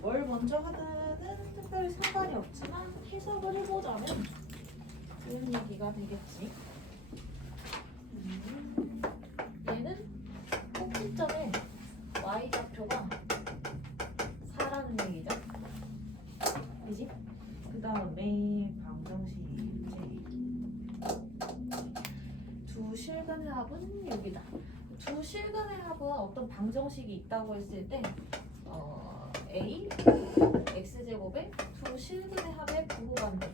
뭘 먼저 하든 특별히 상관이 없지만 해석을 해보자면 이런 얘기가 되겠지. 얘는 꼭지점에 y좌표가 4라는 얘기죠. 그지? 그 다음에 방정식 두 실근의 합은 여기다. 두 실근의 합은 어떤 방정식이 있다고 했을 때 A x제곱에 두 실근의 합의 부호관계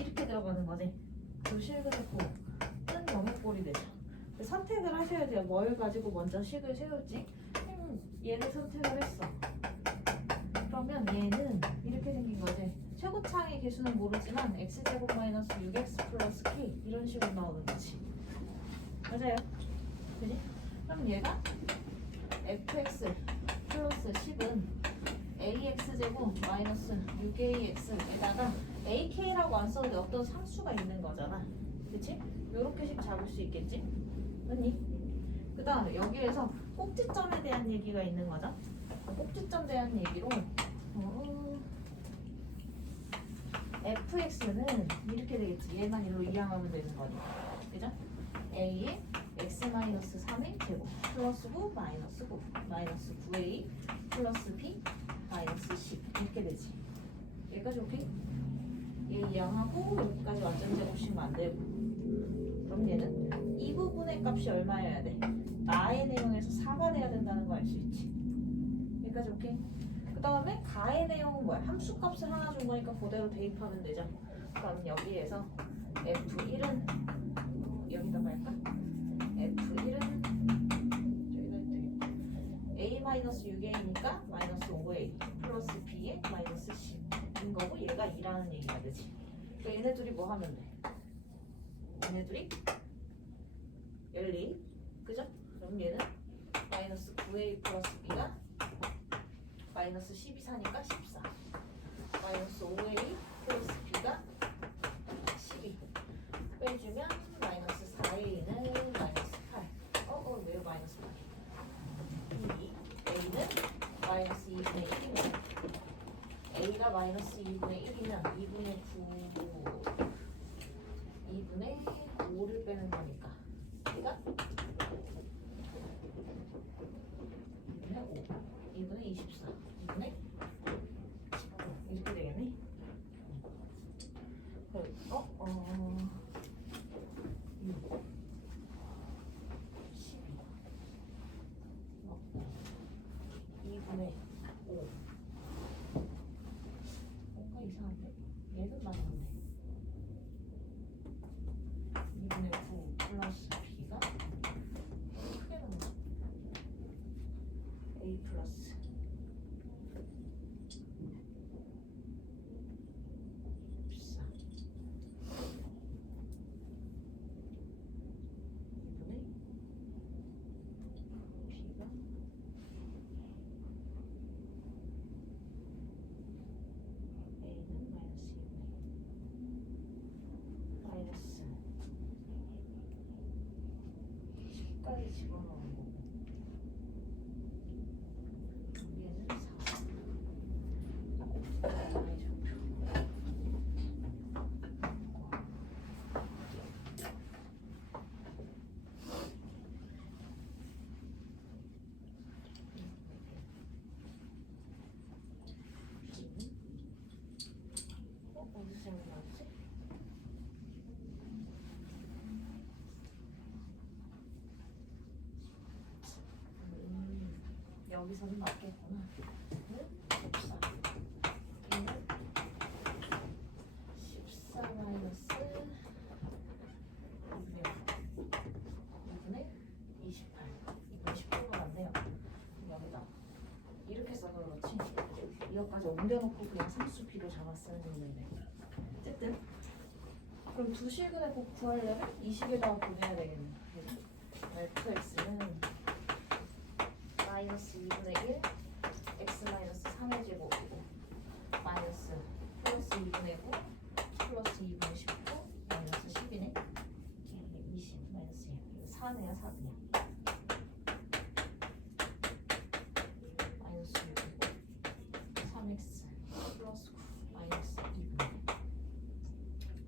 이렇게 들어가는 거지. 두 실근의 부호는 0의 꼴이 되죠. 선택을 하셔야 돼요. 뭘 가지고 먼저 식을 세울지. 얘를 선택을 했어. 그러면 얘는 이렇게 생긴 거지. 최고차의 개수는 모르지만 x제곱 마이너스 6x 플러스 k 이런 식으로 나오는 거지. 맞아요. 그지? 그럼 얘가 fx 플러스 10은 ax제곱 마이너스 6ax에다가 ak라고 안 써도 돼. 어떤 상수가 있는 거잖아. 그치? 요렇게씩 잡을 수 있겠지? 맞니? 그 다음에 여기에서 꼭지점에 대한 얘기가 있는 거죠. 꼭지점 대한 얘기로 fx는 이렇게 되겠지. 얘만 일로 이항하면 되는 거니까. 그죠? a에 x-3의 제곱 플러스 9 마이너스 9 마이너스 9a 플러스 b 마이너스 10 이렇게 되지. 여기까지 오케이? 얘 이항하고 여기까지 완전 제곱식 만들고 그럼 얘는 이 부분의 값이 얼마여야 돼? 나의 내용에서 4가 돼야 된다는 거 알 수 있지. 여기까지 오케이? 그 다음에 가의 내용은 뭐야? 함수 값을 하나 준 거니까 그대로 대입하면 되죠. 그럼 여기에서 f1은 여기다가 할까? f1은 a-6a니까 마이너스 5a 플러스 b에 마이너스 10인 거고 얘가 2라는 얘기가 되지. 그러니까 얘네들이 뭐 하면 돼? 얘네들이 12 그죠? 그럼 얘는 마이너스 9a 플러스 b가 마이너스 12 사니까 14 마이너스 5a 플러스 b가 12 빼주면 마이너스 4a는 마이너스 8 왜 마이너스 8 a는 마이너스 2분의 1이면 a가 마이너스 2분의 1이면 2분의 5를 빼는 거니까 얘가 2분의 24 2분의 19 이렇게 되겠네. 그럼 2분의 5 뭔가 이상한데? 얘는 맞는데 2분의 9 플러스 b가 크게 나오네. a 플러스 14 2분의 b가 a는 마이너스 10까지 집어넣은 거고 얘는 4 어디서 생각나지? 여기서는 맞겠구나. 14 얘는 14 마이너스 2분의 28 2분의 18가 맞네요. 여기다 이렇게 써서 그렇지 이것까지 옮겨놓고 그냥 상수 b로 잡아 쓰는 용도이네. 어쨌든 그럼 두 실근을 꼭 구하려면 이 식에다가 보내야 되겠네. fx는 마이너스 2분의 1 x 마이너스 3의 제곱이고 마이너스 플러스 2분의 9 플러스 2분의 19 마이너스 10이네. 20 마이너스 4네요, 4그냥. 마이너스 6이고 3x 플러스 9 마이너스 2분의.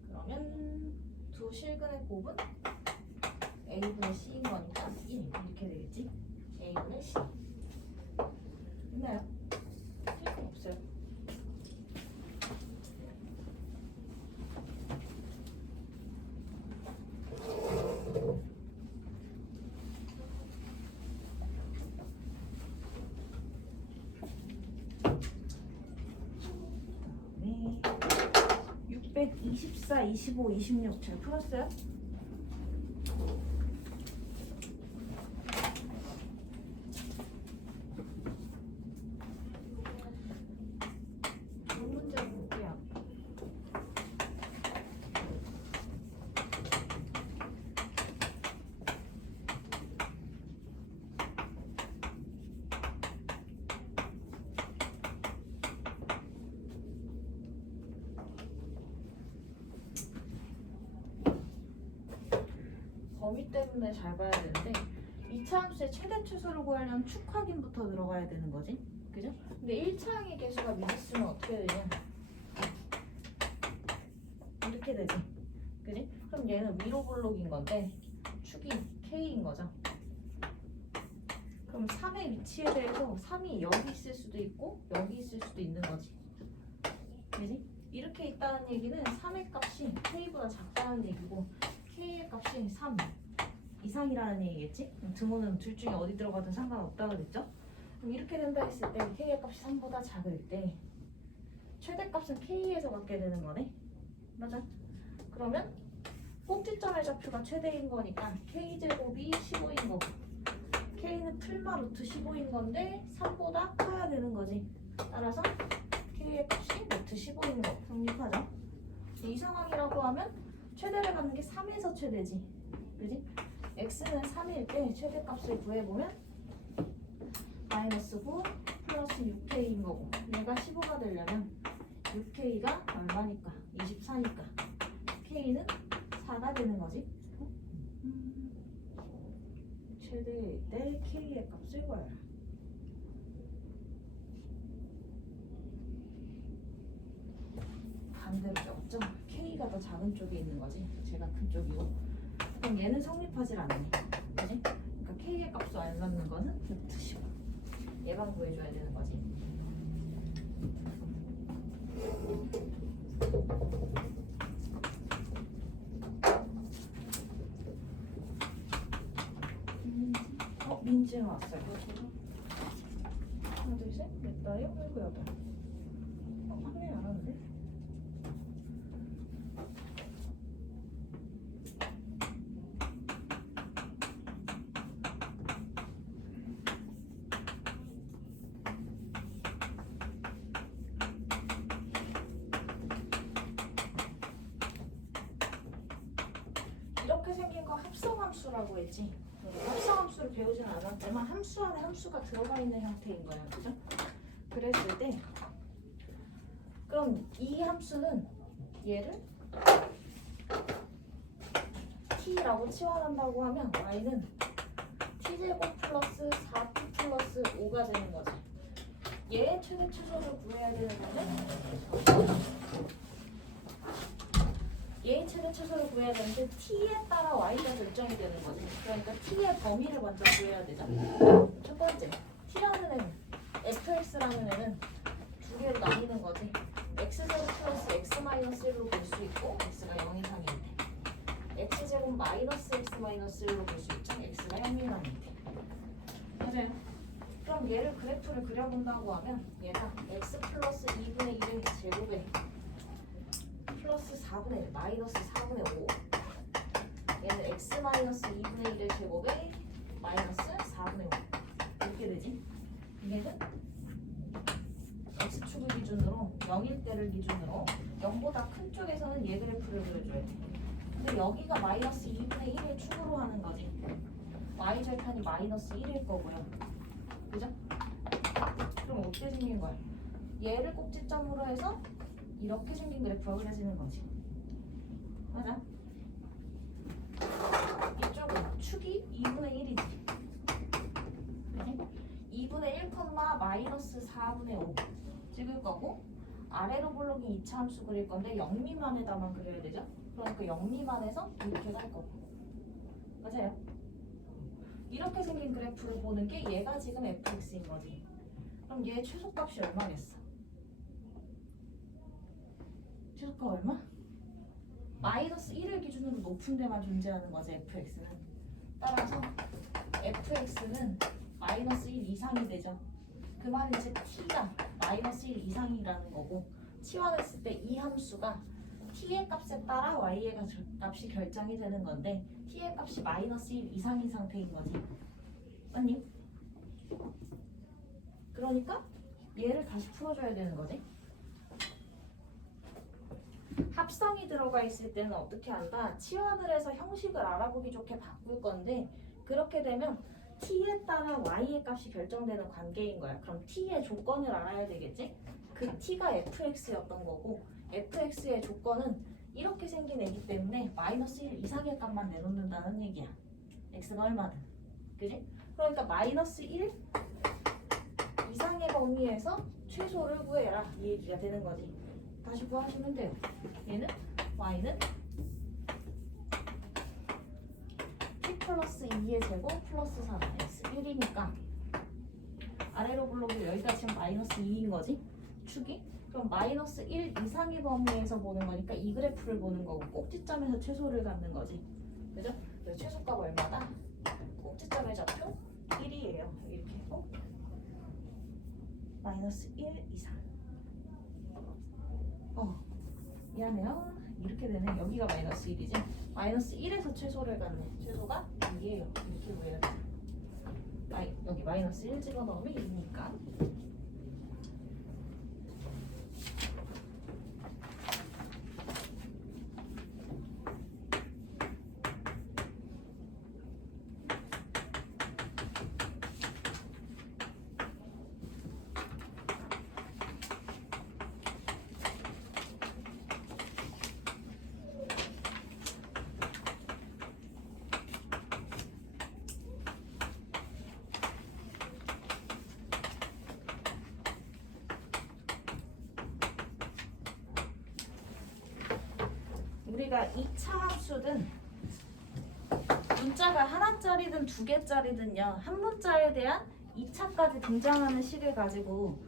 그러면 두 실근의 곱은 a분의 c인 거니까 1 이렇게 되겠지? a분의 c. 있나요? 필요 없어요. 네. 624, 25, 26 잘 풀었어요? 문제 볼게요. 범위 때문에 잘 봐야 되는데 2차 함수의 최대 최소를 구하려면 축 확인부터 들어가야 되는 거지, 그죠? 근데 1차 항의 개수가 미지수면 어떻게 되냐? 이렇게 되지, 그지? 그럼 얘는 위로 볼록인 건데 축이 k인 거죠. 그럼 3의 위치에 대해서 3이 여기 있을 수도 있고 여기 있을 수도 있는 거지, 그지? 이렇게 있다는 얘기는 3의 값이 k보다 작다는 얘기고 k의 값이 3 이상이라는 얘기겠지? 등호는 둘 중에 어디 들어가든 상관없다고 그랬죠? 그럼 이렇게 된다 했을 때 k의 값이 3보다 작을 때 최대값은 k에서 갖게 되는 거네? 맞아? 그러면 꼭지점의 좌표가 최대인 거니까 k제곱이 15인 거고 k는 풀마 루트 15인 건데 3보다 커야 되는 거지. 따라서 k의 값이 루트 15인 거 성립하죠? 이 상황이라고 하면 최대를 갖는 게 3에서 최대지, 그지? x는 3일 때 최대값을 구해보면 마이너스 9 플러스 6k인 거고 얘가 15가 되려면 6k가 얼마니까? 24니까 k는 4가 되는 거지. 최대일 때 k의 값을 구해라. 반대로 적죠? k가 더 작은 쪽에 있는 거지. 제가 큰 쪽이고. 그럼 얘는 성립하질 않네. 그지? 그러니까 k의 값을 안 넣는 거는 루트 15. 얘만 구해줘야 되는 거지. 민지가 왔어요. 하나, 둘, 셋, 넷, 다섯, 일곱, 여덟. 확인 안 하는데? 이렇게 생긴 거 합성함수라고 했지. 합성함수를 배우지는 않았지만 함수 안에 함수가 들어가 있는 형태인 거야, 그죠? 그랬을 때 그럼 이 함수는 얘를 t라고 치환한다고 하면 y는 t제곱 플러스 4t 플러스 5가 되는 거지. 얘의 최대 최소를 구해야 되는 건데 얘의 최대 최소를 구해야 되는데 t에 따라 y가 결정이 되는 거지. 그러니까 t의 범위를 먼저 구해야 되잖아. 첫 번째, t라는 애는 fx라는 애는 두 개로 나뉘는 거지. x제곱 플러스 x 마이너스 1로 볼 수 있고 x가 0 이상일 때 x제곱 마이너스 x 마이너스 1로 볼 수 있죠. x가 0 이상일 때. 맞아요. 그럼 얘를 그래프를 그려본다고 하면 얘가 x 플러스 2분의 1의 제곱에 플러스 4분의 1, 마이너스 4분의 5 얘는 x 마이너스 2분의 1의 제곱에 마이너스 4분의 5 이렇게 되지? 얘는 x축을 기준으로 0일 때를 기준으로 0보다 큰 쪽에서는 얘 그래프를 그려줘야 돼. 근데 여기가 마이너스 2분의 1을 축으로 하는 거지. y절편이 마이너스 1일 거고요. 그죠? 그럼 어떻게 생긴 거야? 얘를 꼭지점으로 해서 이렇게 생긴 그래프가 그려지는 거지. 맞아? 이쪽은 축이 2분의 1이지. 그지? 2분의 1, 마이너스 4분의 5 찍을 거고, 아래로 볼록인 2차 함수 그릴 건데 0 미만에다만 그려야 되죠? 그러니까 0 미만에서 이렇게 갈 거고. 맞아요? 이렇게 생긴 그래프를 보는 게 얘가 지금 fx인 거지. 그럼 얘 최소값이 얼마겠어? 최소값 얼마? 마이너스 1을 기준으로 높은 데만 존재하는 거지, fx는. 따라서 fx는 마이너스 1 이상이 되죠. 그 말은 이제 t가 마이너스 1 이상이라는 거고, 치환했을 때 이 함수가 t의 값에 따라 y의 값이 결정이 되는 건데, t의 값이 마이너스 1 이상인 상태인 거지. 맞니? 그러니까 얘를 다시 풀어줘야 되는 거지. 합성이 들어가 있을 때는 어떻게 한다? 치환을 해서 형식을 알아보기 좋게 바꿀 건데, 그렇게 되면 t에 따라 y의 값이 결정되는 관계인 거야. 그럼 t의 조건을 알아야 되겠지? 그 t가 fx였던 거고, fx의 조건은 이렇게 생긴 애기 때문에 마이너스 1 이상의 값만 내놓는다는 얘기야. x가 얼마든. 그지? 그러니까 마이너스 1 이상의 범위에서 최소를 구해라, 이 얘기가 되는 거지. 다시 구하시면 돼요. 얘는 y는 t 플러스 2의 제곱 플러스 4 x 1이니까 아래로 불러도 여기가 지금 마이너스 2인 거지, 축이. 그럼 마이너스 1 이상의 범위에서 보는 거니까 이 그래프를 보는 거고, 꼭지점에서 최소를 갖는 거지. 그죠? 그래서 최소값 얼마다? 꼭지점의 좌표 1이에요. 이렇게 해서 마이너스 1 이상. 미안해요. 이렇게 되네. 여기가 마이너스 1이지. 마이너스 1에서 최소를 갖네. 최소가 2예요. 이렇게 보여야 돼. 여기 마이너스 1 집어넣으면 2니까. 우리가 2차 함수든 문자가 하나짜리든 두 개짜리든요, 한 문자에 대한 2차까지 등장하는 식을 가지고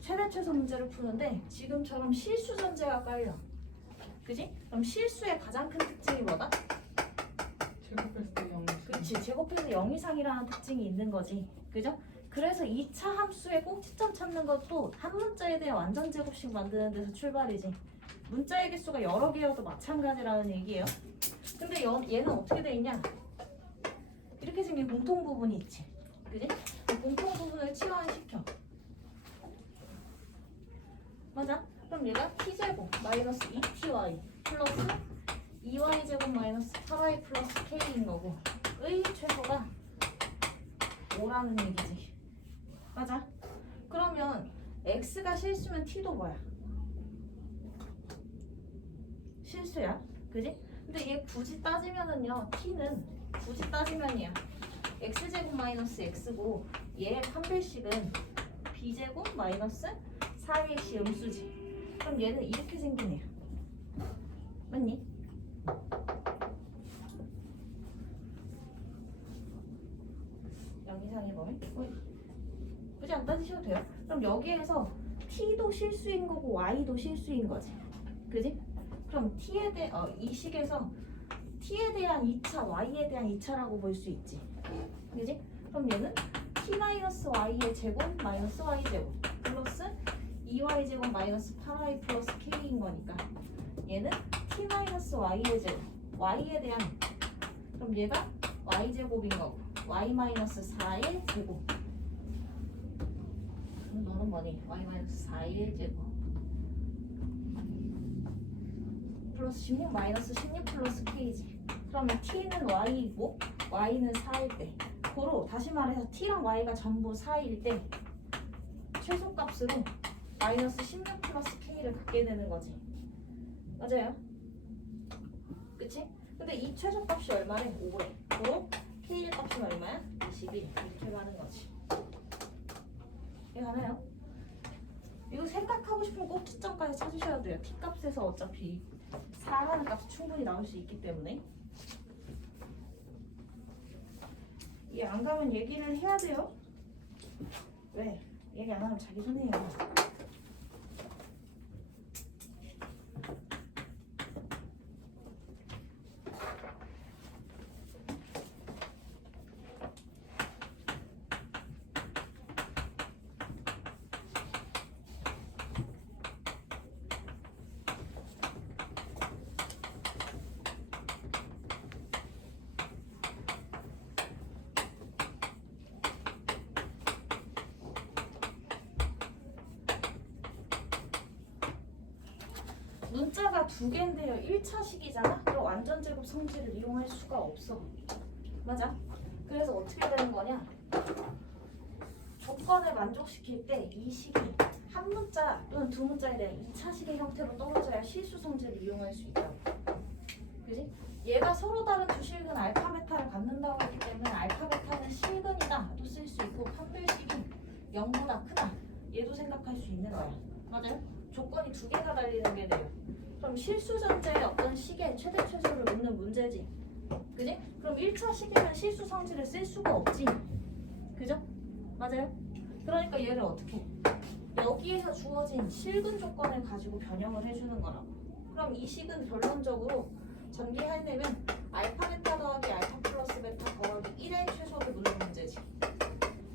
최대 최소 문제를 푸는데, 지금처럼 실수 전제가 깔려. 그지? 그럼 실수의 가장 큰 특징이 뭐다? 제곱했을 때 0. 그렇지. 제곱해서 0 이상이라는 특징이 있는 거지. 그죠? 그래서 2차 함수의 꼭지점 찾는 것도 한 문자에 대한 완전 제곱식 만드는 데서 출발이지. 문자의 개수가 여러 개여도 마찬가지라는 얘기예요. 근데 얘는 어떻게 돼 있냐? 이렇게 생긴 공통 부분이 있지. 그지? 그 공통 부분을 치환시켜. 맞아? 그럼 얘가 t제곱 마이너스 2ty 플러스 2y제곱 마이너스 8y 플러스 k인 거고, 의 최소가 5라는 얘기지. 맞아? 그러면 x가 실수면 t도 뭐야? 실수야. 그지? 근데 얘 굳이 따지면은요, t는 굳이 따지면이야. x제곱 마이너스 x고, 얘의 판별식은 b제곱 마이너스 4x 음수지. 그럼 얘는 이렇게 생긴 애야. 맞니? 이상의 범위? 굳이 안 따지셔도 돼요. 그럼 여기에서 t도 실수인 거고 y도 실수인 거지. 그지? 그럼 이 식에서 t에 대한 2차, y에 대한 2차라고 볼 수 있지. 그지? 그럼 얘는 t-y의 제곱 마이너스 y제곱 플러스 2y제곱 마이너스 8y 플러스 k인 거니까 얘는 t-y의 제곱, y에 대한, 그럼 얘가 y제곱인 거고 y-4의 제곱. 그럼 너는 뭐니? y-4의 제곱 플러스 16 마이너스 16 플러스 k지. 그러면 t는 y이고 y는 4일 때, 고로 다시 말해서 t랑 y가 전부 4일 때 최소값으로 마이너스 16 플러스 k를 갖게 되는 거지. 맞아요? 그치? 근데 이 최소값이 얼마래? 5래. 그리고 K의 값은 얼마야? 21. 이렇게 가는 거지. 이해가나요? 이거 생각하고 싶으면 꼭지점까지 찾으셔야 돼요. T값에서 어차피 4라는 값이 충분히 나올 수 있기 때문에. 이해 안 가면 얘기를 해야 돼요. 왜? 얘기 안 하면 자기 손해예요. 문자가 두 개인데요. 1차식이잖아? 그럼 완전 제곱 성질을 이용할 수가 없어. 맞아? 그래서 어떻게 되는 거냐? 조건을 만족시킬 때 이 식이 한 문자 또는 두 문자에 대한 2차식의 형태로 떨어져야 실수 성질을 이용할 수 있다고. 그지? 얘가 서로 다른 두 실근 알파 베타를 갖는다고 했기 때문에 알파 베타는 실근이다도 쓸 수 있고 판별식이 0보다 크다. 얘도 생각할 수 있는 거야. 맞아요? 조건이 두 개가 달리는 게 돼요. 그럼 실수 전제의 어떤 식의 최대 최소를 묻는 문제지. 그지? 그럼 1차 식이면 실수 성질을 쓸 수가 없지. 그죠? 맞아요? 그러니까 얘를 어떻게 해? 여기에서 주어진 실근 조건을 가지고 변형을 해주는 거라고. 그럼 이 식은 결론적으로 전개해내면 알파 베타 더하기 알파 플러스 베타 더하기 1의 최소를 묻는 문제지.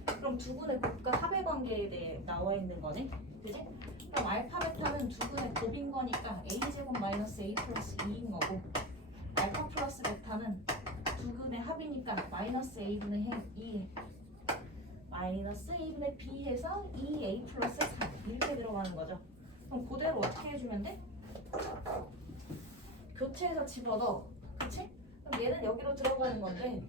그럼 두 분의 곱과 합의 관계에 대해 나와 있는 거네. 그지? 그럼 알파 베타는 두 분의 곱인 거니까 a제곱 마이너스 a 플러스 2인 거고, 알파 플러스 베타는 두 분의 합이니까 마이너스 a분의 2 마이너스 a분의 b 해서 2a 플러스 3 이렇게 들어가는 거죠. 그럼 그대로 어떻게 해주면 돼? 교체해서 집어넣어. 그치? 그럼 얘는 여기로 들어가는 건데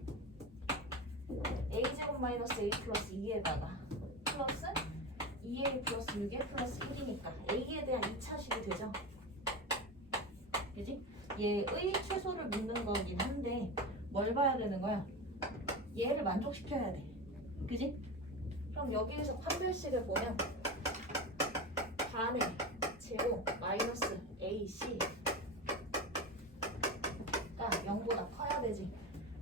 a제곱 마이너스 a 플러스 2에다가 플러스 2a 플러스 6a 플러스 1이니까 a에 대한 2차식이 되죠. 그지? 얘의 최소를 묻는 거긴 한데 뭘 봐야 되는 거야? 얘를 만족시켜야 돼. 그지? 그럼 여기에서 판별식을 보면 반의 제곱 마이너스 ac 가 0보다 커야 되지.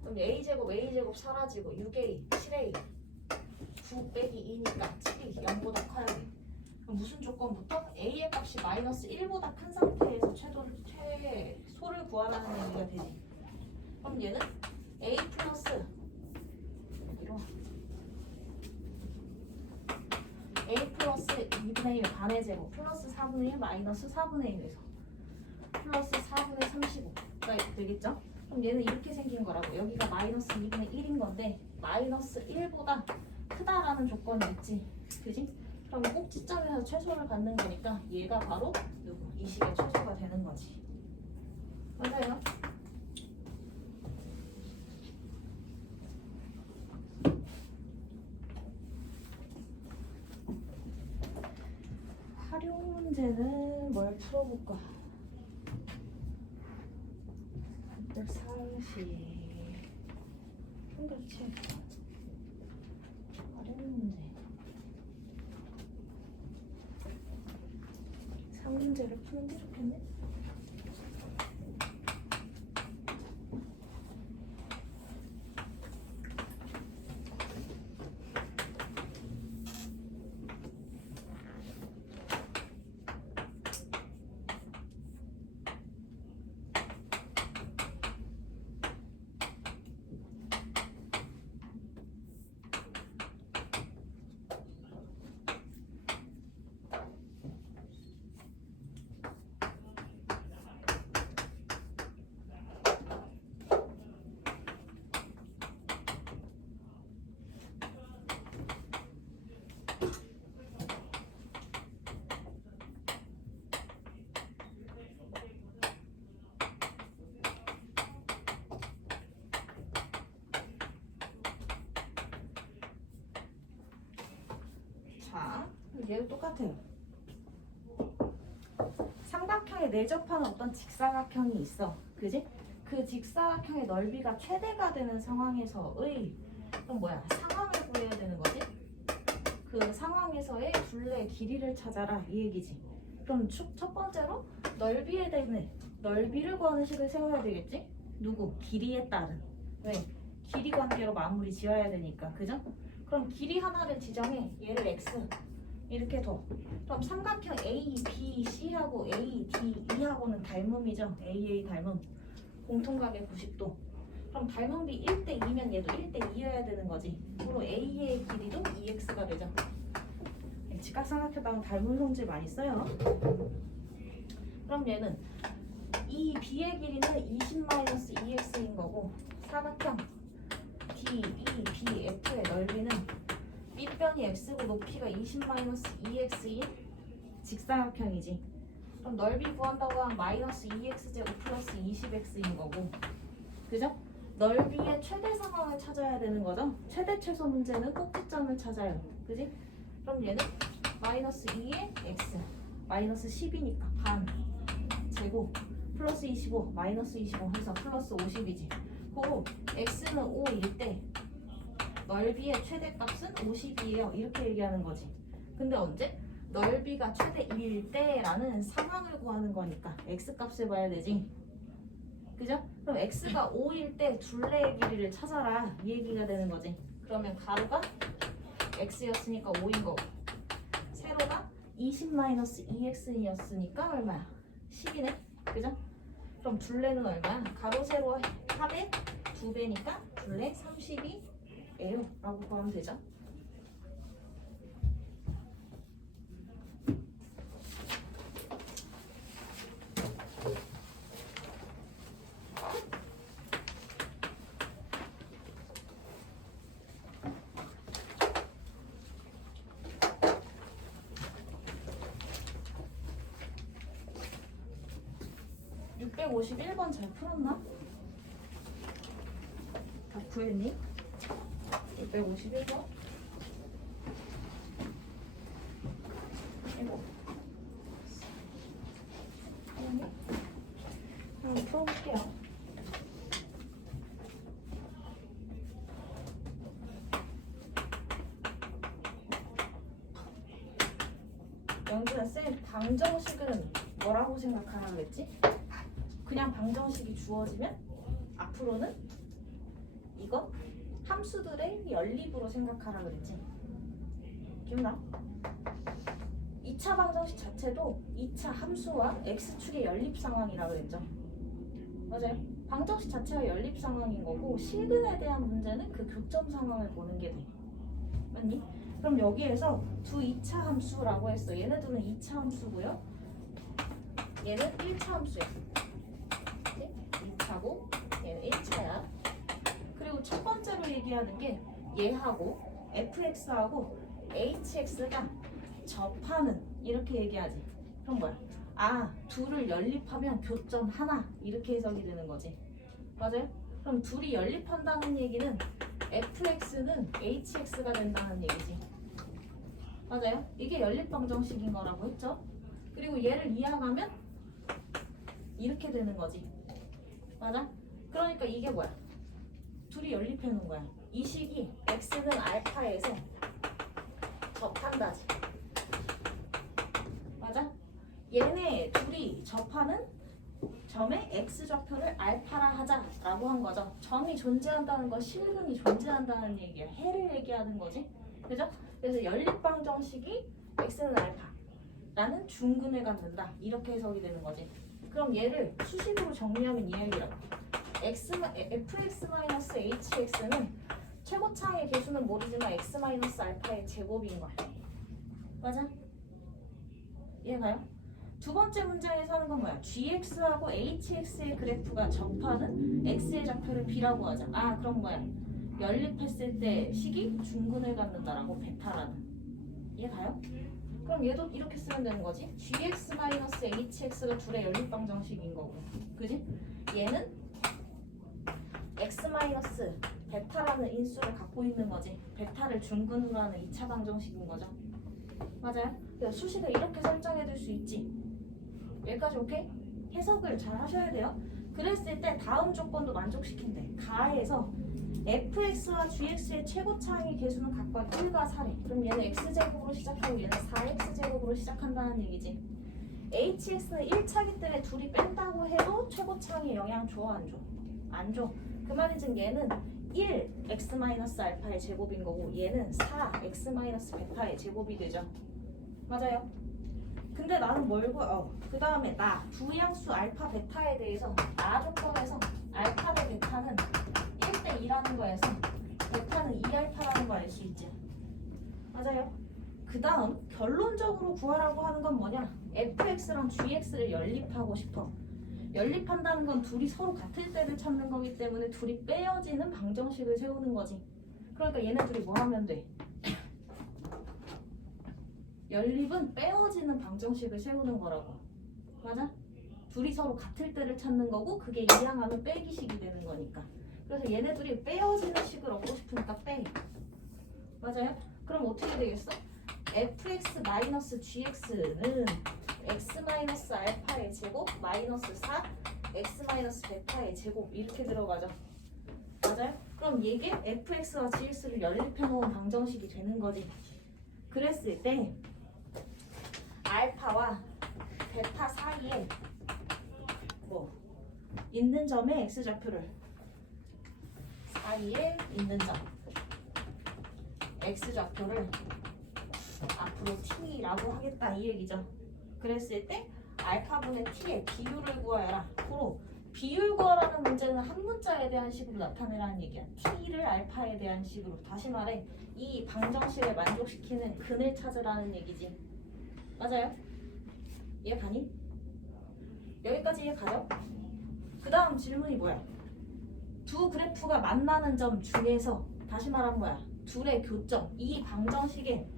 그럼 a제곱 사라지고 6a, 7a 9 빼기 2니까 7이 0보다 커야 돼. 그럼 무슨 조건부터? a의 값이 마이너스 1보다 큰 상태에서 최소를 구하라는 얘기가 되지. 그럼 얘는 a 플러스 a 플러스 2분의 1 반의 제곱 플러스 4분의 1 마이너스 4분의 1에서 플러스 4분의 35가 되겠죠? 그럼 얘는 이렇게 생긴 거라고. 여기가 마이너스 2분의 1인 건데 마이너스 1보다 크다라는 조건이 있지. 그지? 그럼 꼭지점에서 최소를 갖는 거니까 얘가 바로 누구? 이 식의 최소가 되는 거지. 맞아요? 활용 문제는 뭘 풀어볼까? 상식 그렇지. 활용 문제 3문제를 푸는 게 좋겠네. 자, 얘도 똑같아요. 삼각형에 내접하는 어떤 직사각형이 있어. 그지? 그 직사각형의 넓이가 최대가 되는 상황에서의 그럼 뭐야? 상황을 구해야 되는 거지? 그 상황에서의 둘레의 길이를 찾아라 이 얘기지. 그럼 첫 번째로 넓이에 대한 넓이를 구하는 식을 세워야 되겠지? 누구? 길이에 따른. 왜? 길이 관계로 마무리 지어야 되니까. 그죠? 그럼 길이 하나를 지정해. 얘를 x 이렇게 둬. 그럼 삼각형 A, B, C하고 A, D, E하고는 닮음이죠. AA 닮음. 공통각의 90도. 그럼 닮음비 1대 2면 얘도 1대 2여야 되는 거지. 그리고 A의 길이도 2x가 되죠. 직각삼각형은 닮은 성질 많이 써요. 그럼 얘는 이 B의 길이는 20-2x인 거고 사각형 D, E, B, F의 넓이는 B변이 x고 높이가 20-2x인 직사각형이지. 그럼 넓이 구한다고 하면 마이너스 2x제곱 플러스 20x인 거고 그죠? 넓이의 최대 상황을 찾아야 되는 거죠. 최대 최소 문제는 꼭지점을 찾아요. 그지? 그럼 얘는 마이너스 2의 x 마이너스 10이니까 반 제곱 플러스 25 마이너스 25 해서 플러스 50이지. 그리고 x는 5일 때 넓이의 최대값은 50이에요. 이렇게 얘기하는 거지. 근데 언제? 넓이가 최대일 때라는 상황을 구하는 거니까 x값을 봐야 되지. 그죠? 그럼 x가 5일 때 둘레의 길이를 찾아라 이 얘기가 되는 거지. 그러면 가로가 x였으니까 5인 거고 세로가 20-2x였으니까 얼마야? 10이네. 그죠? 그럼 둘레는 얼마야? 가로 세로 합의 2배니까 둘레 30이에요 라고 구하면 되죠. 백 51번 잘 풀었나? 다 구했니? 651번? 이거 아니? 한번 풀어볼게요. 영준아 쌤 방정식은 뭐라고 생각하라 그랬지? 그냥 방정식이 주어지면 앞으로는 이거 함수들의 연립으로 생각하라 그랬지. 기억나? 2차 방정식 자체도 2차 함수와 x축의 연립 상황이라 그랬죠. 맞아요. 방정식 자체가 연립 상황인 거고 실근에 대한 문제는 그 교점 상황을 보는 게 돼. 맞니? 그럼 여기에서 두 2차 함수라고 했어. 얘네들은 2차 함수고요. 얘는 1차 함수야. 2차고 얘는 1차야. 그리고 첫 번째로 얘기하는 게 얘하고 fx하고 hx가 접하는 이렇게 얘기하지. 그럼 뭐야? 아, 둘을 연립하면 교점 하나 이렇게 해석이 되는 거지. 맞아요? 그럼 둘이 연립한다는 얘기는 fx는 hx가 된다는 얘기지. 맞아요? 이게 연립방정식인 거라고 했죠. 그리고 얘를 이항하면 이렇게 되는 거지. 맞아? 그러니까 이게 뭐야? 둘이 연립해 놓은 거야. 이 식이 x는 알파에서 접한다지. 맞아? 얘네 둘이 접하는 점의 x좌표를 알파라 하자라고 한 거죠. 점이 존재한다는 건 실근이 존재한다는 얘기야. 해를 얘기하는 거지. 그죠? 그래서 연립방정식이 x는 알파라는 중근을 갖는다. 이렇게 해석이 되는 거지. 그럼 얘를 수식으로 정리하면 이 얘기라고. fx-hx는 최고차의 개수는 모르지만 x-알파의 제곱인 거야. 맞아? 이해가요? 두 번째 문장에서 하는 건 뭐야? gx하고 hx의 그래프가 접하는 x의 좌표를 b라고 하자. 아, 그럼 뭐야? 연립했을 때 식이 중근을 갖는다라고 베타라는. 이해가요? 그럼 얘도 이렇게 쓰면 되는 거지. gx-hx가 둘의 연립방정식인 거고. 그지? 얘는 x-베타라는 인수를 갖고 있는 거지. 베타를 중근으로 하는 2차 방정식인 거죠. 맞아요? 그래서 수식을 이렇게 설정해 둘 수 있지. 여기까지 오케이? 해석을 잘 하셔야 돼요. 그랬을 때 다음 조건도 만족시킨대. 가에서 fx와 gx의 최고차의 개수는 각각 1과 4래. 그럼 얘는 x제곱으로 시작하고 얘는 4x제곱으로 시작한다는 얘기지. hx는 1차기 때문에 둘이 뺀다고 해도 최고차의 영향 줘? 안 줘? 안 줘. 그 말인즉 얘는 1x-알파의 제곱인 거고 얘는 4x-베타의 제곱이 되죠. 맞아요. 근데 나는 뭘 그 다음에 나 두 양수 알파 베타에 대해서 나 조건에서 알파 대 베타는 1대 2라는 거에서 베타는 2알파라는 거 알 수 있지. 맞아요. 그 다음 결론적으로 구하라고 하는 건 뭐냐? fx랑 gx를 연립하고 싶어. 연립한다는 건 둘이 서로 같을 때를 찾는 거기 때문에 둘이 빼어지는 방정식을 세우는 거지. 그러니까 얘네 둘이 뭐 하면 돼? 연립은 빼어지는 방정식을 세우는 거라고. 맞아? 둘이 서로 같을 때를 찾는 거고 그게 이항 하면 빼기식이 되는 거니까. 그래서 얘네 둘이 빼어지는 식을 얻고 싶으니까 빼. 맞아요? 그럼 어떻게 되겠어? fx-gx는 x-알파의 제곱 마이너스 4 x-베타의 제곱 이렇게 들어가죠. 맞아요? 그럼 이게 fx와 gx를 연립해 놓은 방정식이 되는 거지. 그랬을 때 알파와 베타 사이에 뭐 있는 점의 x좌표를 사이에 있는 점 x좌표를 앞으로 t라고 하겠다 이 얘기죠. 그랬을 때 알파분의 t의 비율을 구하여라. 고로 비율 구하라는 문제는 한 문자에 대한 식으로 나타내라는 얘기야. t를 알파에 대한 식으로. 다시 말해 이 방정식을 만족시키는 근을 찾으라는 얘기지. 맞아요? 이해 가니? 여기까지 이해 가요? 그 다음 질문이 뭐야? 두 그래프가 만나는 점 중에서 다시 말하면 뭐야? 둘의 교점. 이 방정식에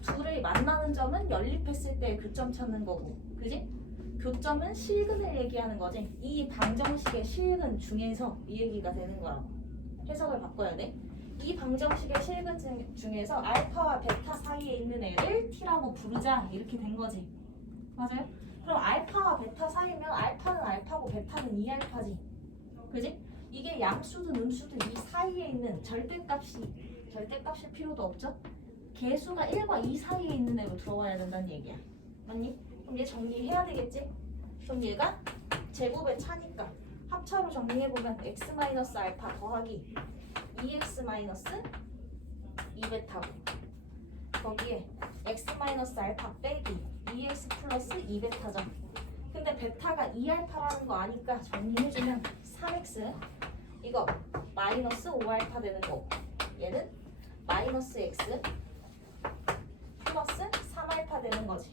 둘이 만나는 점은 연립했을 때 교점 찾는 거고, 그지? 교점은 실근을 얘기하는 거지. 이 방정식의 실근 중에서 이 얘기가 되는 거라고. 해석을 바꿔야 돼. 이 방정식의 실근 중에서 알파와 베타 사이에 있는 애를 t라고 부르자 이렇게 된 거지. 맞아요? 그럼 알파와 베타 사이면 알파는 알파고 베타는 2알파지. 그지? 이게 양수든 음수든 이 사이에 있는 절대값일 필요도 없죠? 개수가 1과 2 사이에 있는 애로 들어가야 된다는 얘기야. 맞니? 그럼 얘 정리해야 되겠지? 그럼 얘가 제곱의 차니까 합차로 정리해보면 x-알파 더하기 2x-2베타고 거기에 x-알파 빼기 2x 플러스 2베타죠. 근데 베타가 2알파라는 거 아니까 정리해주면 3x 이거 마이너스 5알파 되는 거고 얘는 마이너스 x 플러스 3알파 되는 거지.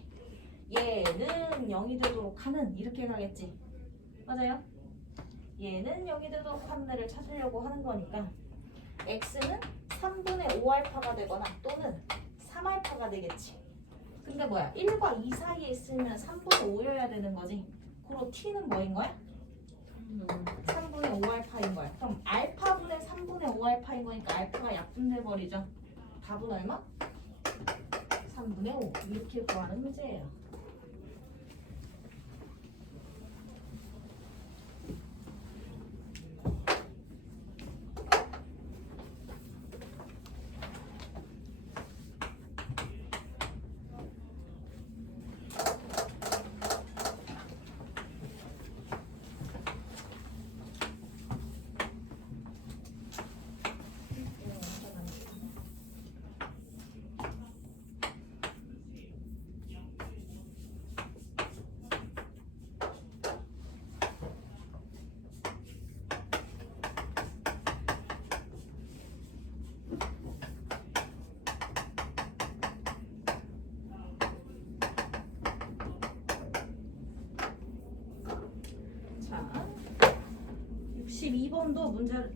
얘는 0이 되도록 하는 이렇게 가겠지. 맞아요? 얘는 0이 되도록 하는 애를 찾으려고 하는 거니까 x는 3분의 5알파가 되거나 또는 3알파가 되겠지. 근데 뭐야? 1과 2 사이에 있으면 3분의 5여야 되는 거지. 그럼 t는 뭐인 거야? 3분의 5알파인 거야. 그럼 알파분의 3분의 5알파인 거니까 알파가 약분돼 버리죠. 답은 얼마? 3분의 5 이렇게 구하는 문제예요.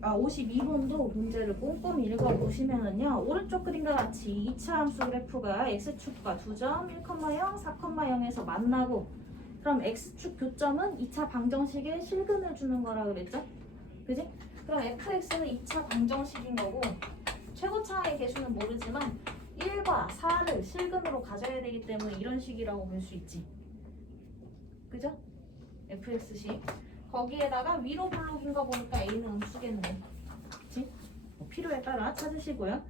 자, 52번도 문제를 꼼꼼히 읽어보시면은요, 오른쪽 그림과 같이 2차 함수 그래프가 x축과 2점 1,0, 4,0에서 만나고, 그럼 x축 교점은 2차 방정식에 실근을 주는 거라 그랬죠? 그지? 그럼 fx는 2차 방정식인 거고, 최고차의 개수는 모르지만 1과 4를 실근으로 가져야 되기 때문에 이런 식이라고 볼 수 있지. 그죠? fx식. 거기에다가 위로 블록인 거 보니까 A는 음수겠네. 그치? 필요에 따라 찾으시고요.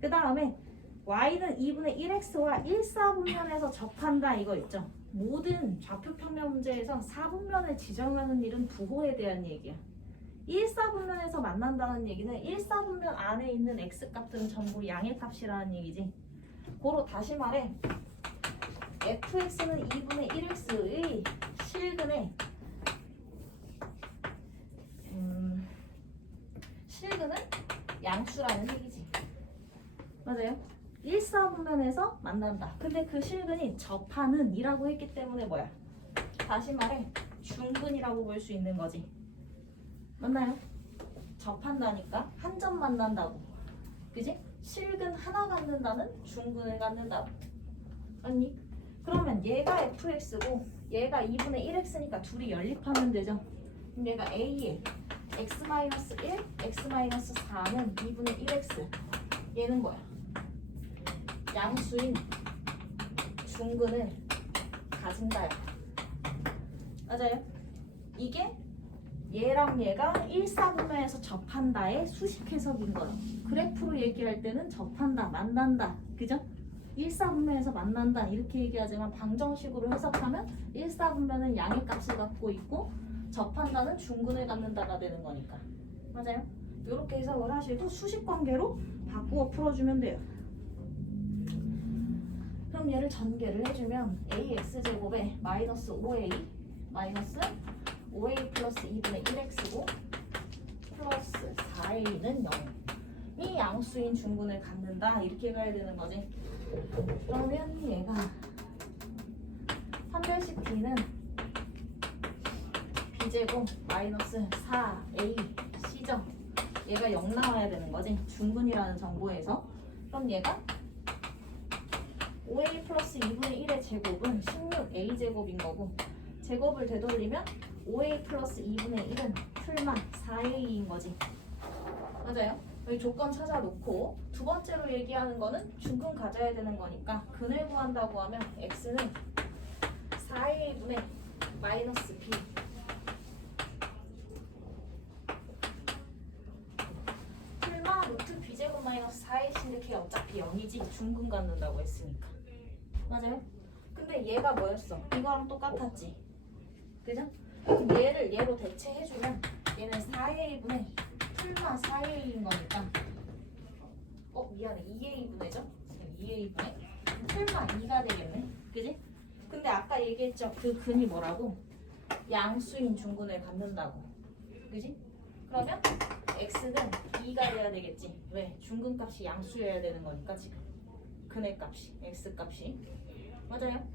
그 다음에 Y는 2분의 1X와 1,4분면에서 접한다 이거 있죠. 모든 좌표평면 문제에서 4분면을 지정하는 일은 부호에 대한 얘기야. 1,4분면에서 만난다는 얘기는 1,4분면 안에 있는 X값들은 전부 양의 값이라는 얘기지. 고로 다시 말해 fx는 2분의 1x의 실근의 실근은 양수라는 얘기지. 맞아요? 1,4분면에서 만난다. 근데 그 실근이 접하는 이라고 했기 때문에 뭐야? 다시 말해 중근이라고 볼 수 있는 거지. 맞나요? 접한다니까 한 점 만난다고. 그지? 실근 하나 갖는다는 중근을 갖는다고. 아니? 그러면 얘가 fx고 얘가 2분의 1x니까 둘이 연립하면 되죠. 그럼 얘가 a에 x-1, x-4는 2분의 1x. 얘는 뭐야? 양수인 중근을 가진다요. 맞아요? 이게 얘랑 얘가 1,4분면에서 접한다의 수식 해석인 거예요. 그래프로 얘기할 때는 접한다, 만난다. 그죠? 1,4분면에서 만난다 이렇게 얘기하지만 방정식으로 해석하면 1,4분면은 양의 값을 갖고 있고 접한다는 중근을 갖는다가 되는 거니까. 맞아요? 이렇게 해석을 하시고 수식 관계로 바꾸어 풀어주면 돼요. 그럼 얘를 전개를 해주면 ax제곱에 마이너스 5a 마이너스 5a 플러스 2분의 1x고 플러스 4a는 0이 양수인 중근을 갖는다 이렇게 가야 되는 거지. 그러면 얘가 판별식 b는 b제곱 마이너스 4a c죠. 얘가 0 나와야 되는 거지. 중근이라는 정보에서. 그럼 얘가 5a 플러스 2분의 1의 제곱은 16a 제곱인 거고 제곱을 되돌리면 5a 플러스 2분의 1은 풀마 4a인 거지. 맞아요? 여기 조건 찾아놓고 두 번째로 얘기하는 거는 중근 가져야 되는 거니까 근을 구한다고 하면 x는 4a분의 마이너스 b 풀마 루트 b제곱 마이너스 4ac인데 걔 어차피 0이지. 중근 갖는다고 했으니까. 맞아요? 근데 얘가 뭐였어? 이거랑 똑같았지. 그죠? 그럼 얘를 얘로 대체해주면 얘는 4a분의 풀마 4a인 거니까 미안해 2a분의죠? 2a분의 풀마 2가 되겠네. 그지? 근데 아까 얘기했죠? 그 근이 뭐라고? 양수인 중근을 갖는다고. 그지? 그러면 x는 2가 돼야 되겠지. 왜? 중근 값이 양수여야 되는 거니까 지금 근의 값이 x 값이. 맞아요?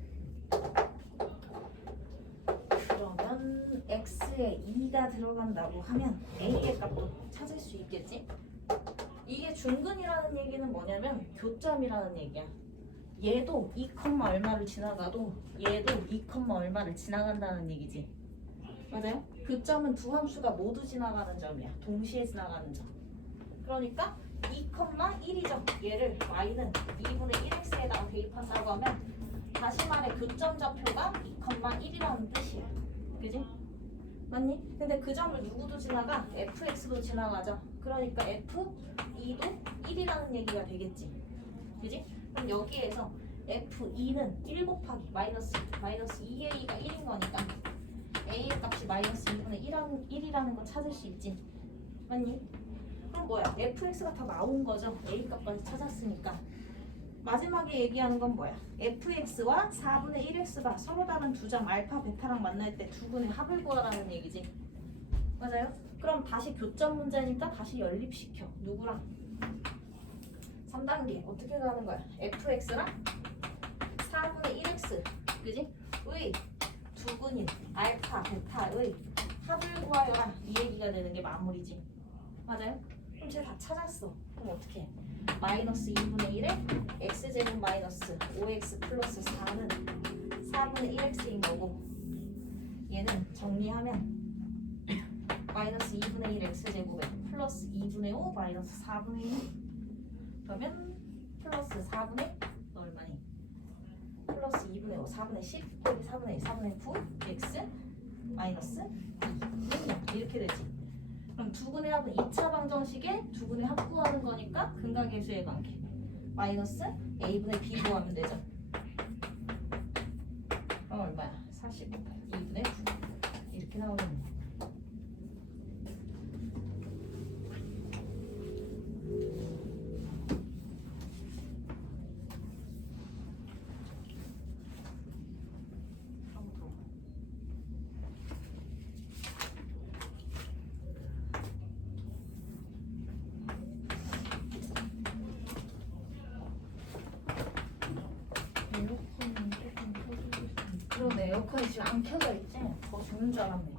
그러면 x에 2가 들어간다고 하면 a의 값도 찾을 수 있겠지? 이게 중근이라는 얘기는 뭐냐면 교점이라는 얘기야. 얘도 2, 얼마를 지나가도 얘도 2, 얼마를 지나간다는 얘기지. 맞아요? 교점은 두 함수가 모두 지나가는 점이야. 동시에 지나가는 점. 그러니까 2, 1이죠. 얘를 y는 2분의 1x에다가 대입한다고 하면 다시 말해 교점 좌표가 2, 1이라는 뜻이야. 그지? 맞니? 근데 그 점을 누구도 지나가? fx도 지나가죠. 그러니까 f2도 1이라는 얘기가 되겠지. 그지? 그럼 여기에서 f2는 1 곱하기 마이너스 2a가 1인 거니까 a의 값이 마이너스 2분의 1이라는 거 찾을 수 있지. 맞니? 그럼 뭐야? fx가 다 나온 거죠. a 값까지 찾았으니까. 마지막에 얘기하는 건 뭐야? fx와 4분의 1x가 서로 다른 두 점 알파, 베타랑 만날 때 두 분의 합을 구하라는 얘기지. 맞아요? 그럼 다시 교점 문제니까 다시 연립시켜. 누구랑? 3단계 어떻게 가는 거야? fx랑 4분의 1x 그지? 의 두 근인 알파, 베타의 합을 구하여라 이 얘기가 되는 게 마무리지. 맞아요? 그럼 쟤 다 찾았어. 그럼 어떻게 해? 마이너스 2분의 1에 x제곱 마이너스 5x 플러스 4는 4분의 1x인 거고 얘는 정리하면 마이너스 2분의 1 x제곱에 플러스 2분의 5 마이너스 4분의 1 그러면 플러스 4분의 얼마니? 플러스 2분의 5 4분의 10 4분의 9 x 마이너스 2 이렇게 되지. 그럼 두근의 합은 2차 방정식에 두근의 합 구하는 거니까 근각계수의 관계 마이너스 a분의 b 구하면 되죠. 그럼 얼마야? 45 2분의 9 이렇게 나오겠네. 그러네, 에어컨이 지금 안 켜져 있지? 더 죽는 줄 알았네.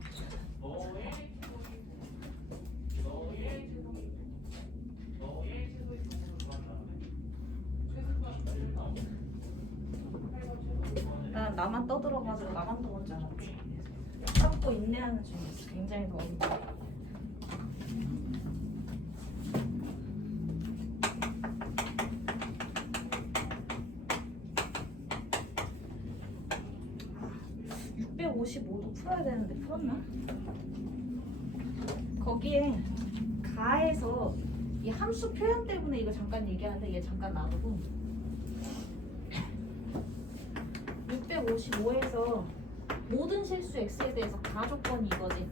난 나만 떠들어가지고 나만 더운 줄 알았지. 참고 인내하는 중이었어. 굉장히 더운데. 아, 655도 풀어야 되는데 풀었나? 거기에 가에서 이 함수 표현 때문에 이거 잠깐 얘기하는데 얘 잠깐 놔두고 655에서 모든 실수 x에 대해서 가 조건이 이거지.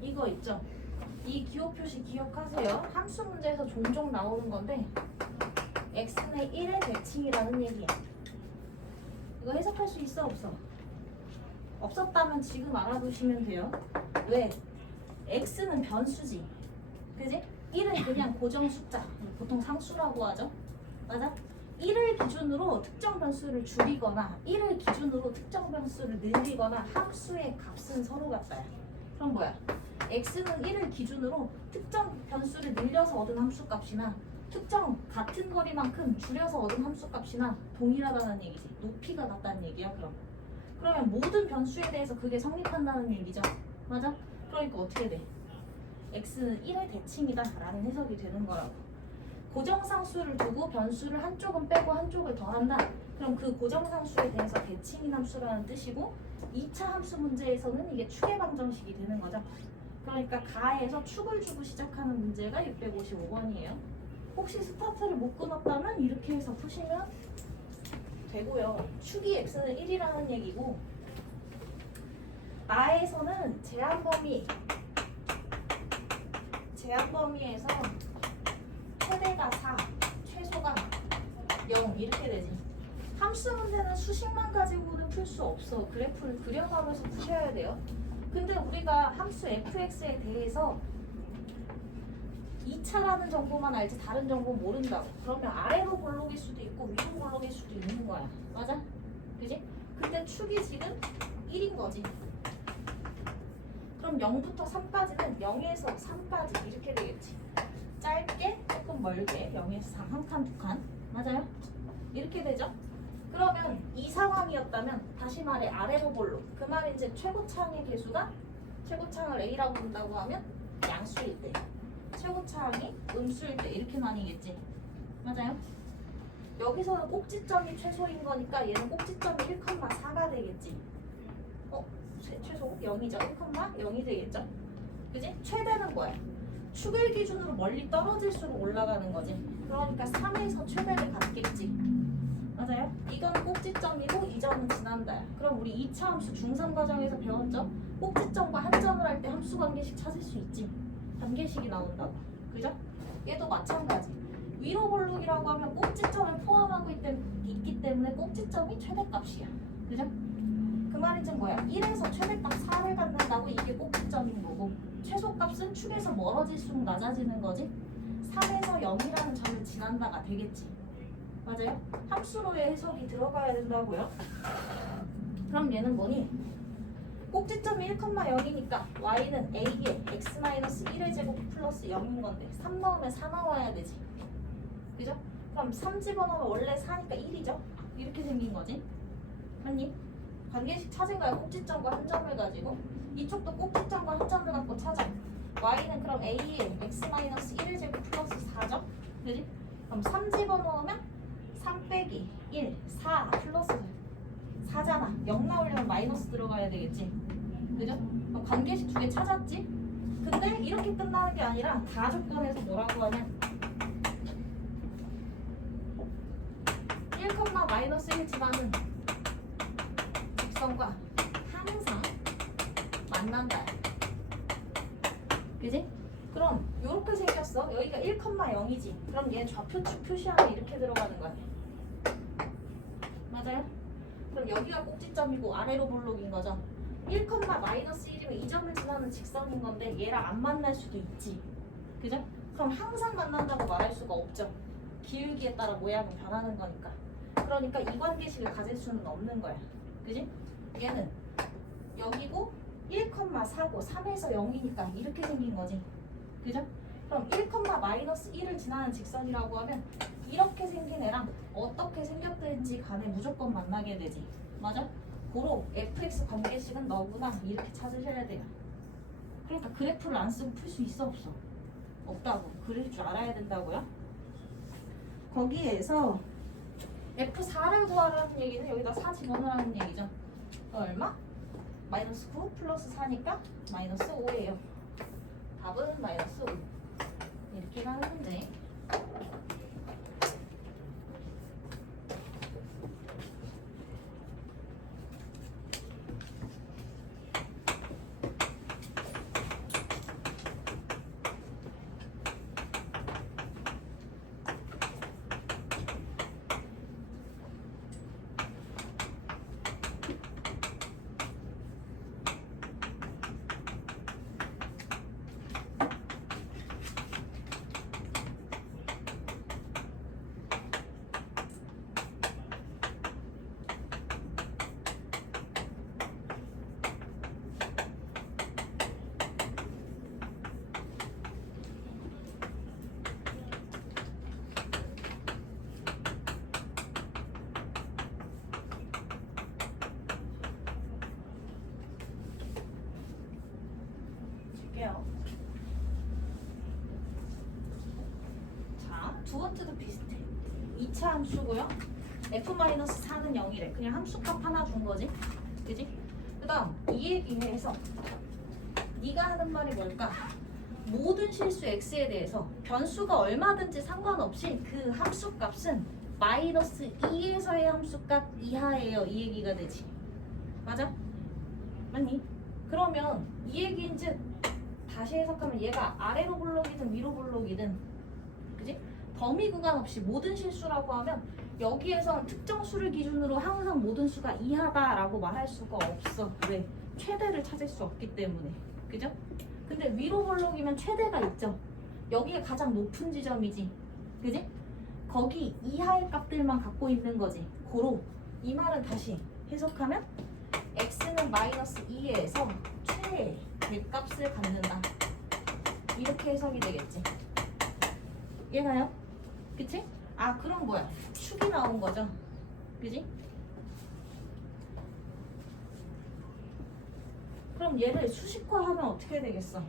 이거 있죠? 이 기호 표시 기억하세요. 함수 문제에서 종종 나오는 건데 x는 1의 대칭이라는 얘기야. 이거 해석할 수 있어 없어? 없었다면 지금 알아두시면 돼요. 왜? x는 변수지. 그지? 1은 그냥 고정 숫자. 보통 상수라고 하죠. 맞아? 1을 기준으로 특정 변수를 줄이거나 1을 기준으로 특정 변수를 늘리거나 함수의 값은 서로 같다야. 그럼 뭐야? x는 1을 기준으로 특정 변수를 늘려서 얻은 함수 값이나 특정 같은 거리만큼 줄여서 얻은 함수 값이나 동일하다는 얘기지. 높이가 같다는 얘기야. 그러면 모든 변수에 대해서 그게 성립한다는 얘기죠. 맞아? 그러니까 어떻게 돼? x는 1의 대칭이다 라는 해석이 되는 거라고. 고정상수를 두고 변수를 한쪽은 빼고 한쪽을 더한다. 그럼 그 고정상수에 대해서 대칭인 함수라는 뜻이고 2차 함수 문제에서는 이게 축의 방정식이 되는 거죠. 그러니까 가에서 축을 주고 시작하는 문제가 655번이에요. 혹시 스타트를 못 끊었다면 이렇게 해서 푸시면 되고요. 축이 x는 1이라는 얘기고 나에서는 제한범위에서 최대가 4, 최소가 0 이렇게 되지. 함수 문제는 수식만 가지고는 풀 수 없어. 그래프를 그려가면서 푸셔야 돼요. 근데 우리가 함수 fx에 대해서 2차라는 정보만 알지 다른 정보 모른다고. 그러면 아래로 볼록일 수도 있고 위로 볼록일 수도 있는 거야. 맞아? 그지? 근데 축이 지금 1인 거지. 그럼 0부터 3까지는 0에서 3까지 이렇게 되겠지. 짧게 조금 멀게 0에서 3 한 칸, 두 칸. 맞아요? 이렇게 되죠? 그러면 이 상황이었다면 다시 말해 아래로 볼록. 그 말은 이제 최고차항의 개수가 최고차항을 A라고 본다고 하면 양수일 때, 최고차항이 음수일 때 이렇게 나뉘겠지. 맞아요? 여기서는 꼭지점이 최소인 거니까 얘는 꼭지점이 1,4가 되겠지. 최소 0이죠. 1,0이 되겠죠. 그지? 최대는 뭐야? 축을 기준으로 멀리 떨어질수록 올라가는 거지. 그러니까 3에서 최대를 갖겠지. 맞아요? 이건 꼭지점이고 이 점은 지난다야. 그럼 우리 2차 함수 중3 과정에서 배웠죠? 꼭지점과 한 점을 할 때 함수 관계식 찾을 수 있지. 관계식이 나온다고. 그죠? 얘도 마찬가지. 위로 볼록이라고 하면 꼭지점을 포함하고 있기 때문에 꼭지점이 최대값이야. 그죠? 그 말이 지금 뭐야? 1에서 최대값 4를 갖는다고 이게 꼭지점인 거고 최소값은 축에서 멀어질수록 낮아지는 거지. 3에서 0이라는 점을 지난다가 되겠지. 맞아요? 함수로의 해석이 들어가야 된다고요. 그럼 얘는 뭐니? 꼭지점이 1,0이니까 y는 a에 x-1의 제곱 플러스 0인 건데 3 넣으면 4 나와야 되지. 그죠? 그럼 3 집어넣으면 원래 4니까 1이죠? 이렇게 생긴 거지. 맞니? 관계식 찾은가요? 꼭지점과 한 점을 가지고. 이쪽도 꼭지점과 한 점을 갖고 찾아. y는 그럼 a에 x-1의 제곱 플러스 4죠? 그지? 그럼 3 집어넣으면 3 빼기 1, 4 플러스 4잖아. 0 나오려면 마이너스 들어가야 되겠지. 그죠? 그럼 관계식 두 개 찾았지? 근데 이렇게 끝나는 게 아니라 다 조건에서 뭐라고 하냐? 1, 마이너스 1 지나는 직선과 항상 만난다. 그지? 그럼 이렇게 생겼어. 여기가 1, 0이지. 그럼 얘 좌표축 표시하면 이렇게 들어가는 거 아니야? 맞아요? 그럼 여기가 꼭지점이고 아래로 볼록인 거죠. 1, 마이너스 1이면 이 점을 지나는 직선인 건데 얘랑 안 만날 수도 있지. 그죠? 그럼 항상 만난다고 말할 수가 없죠. 기울기에 따라 모양이 변하는 거니까. 그러니까 이 관계식을 가질 수는 없는 거야. 그지? 얘는 여기고 1, 4고 3에서 0이니까 이렇게 생긴 거지. 그죠? 그럼 1, 마이너스 1을 지나는 직선이라고 하면 이렇게 생긴 애랑 어떻게 생겼든지 간에 무조건 만나게 되지. 맞아? 고로 fx 관계식은 너구나 이렇게 찾으셔야 돼요. 그러니까 그래프를 안 쓰고 풀 수 있어 없어? 없다고. 그릴 줄 알아야 된다고요? 거기에서 F4를 구하라는 얘기는 여기다 4 집어넣으라는 얘기죠. 얼마? 마이너스 9 플러스 4니까 마이너스 5예요. 답은 마이너스 5. 이렇게 가는 문제. 볼게요. 자, 두 번째도 비슷해. 2차 함수고요. f-4는 0이래. 그냥 함수값 하나 준 거지. 그지? 그 다음 이 얘기해서 네가 하는 말이 뭘까? 모든 실수 x에 대해서 변수가 얼마든지 상관없이 그 함수값은 마이너스 2에서의 함수값 이하예요. 이 얘기가 되지. 맞아? 맞니? 그러면 이 얘기인즉 다시 해석하면 얘가 아래로 볼록이든 위로 볼록이든 그지? 범위 구간 없이 모든 실수라고 하면 여기에선 특정 수를 기준으로 항상 모든 수가 이하다라고 말할 수가 없어. 왜? 최대를 찾을 수 없기 때문에. 그죠? 근데 위로 볼록이면 최대가 있죠. 여기가 가장 높은 지점이지. 그지? 거기 이하의 값들만 갖고 있는 거지. 고로 이 말은 다시 해석하면 x는 마이너스 2에서 최의 값을 갖는다. 이렇게 해석이 되겠지. 이해가요? 그치? 아 그럼 뭐야? 축이 나온 거죠. 그지? 그럼 얘를 수식화하면 어떻게 되겠어?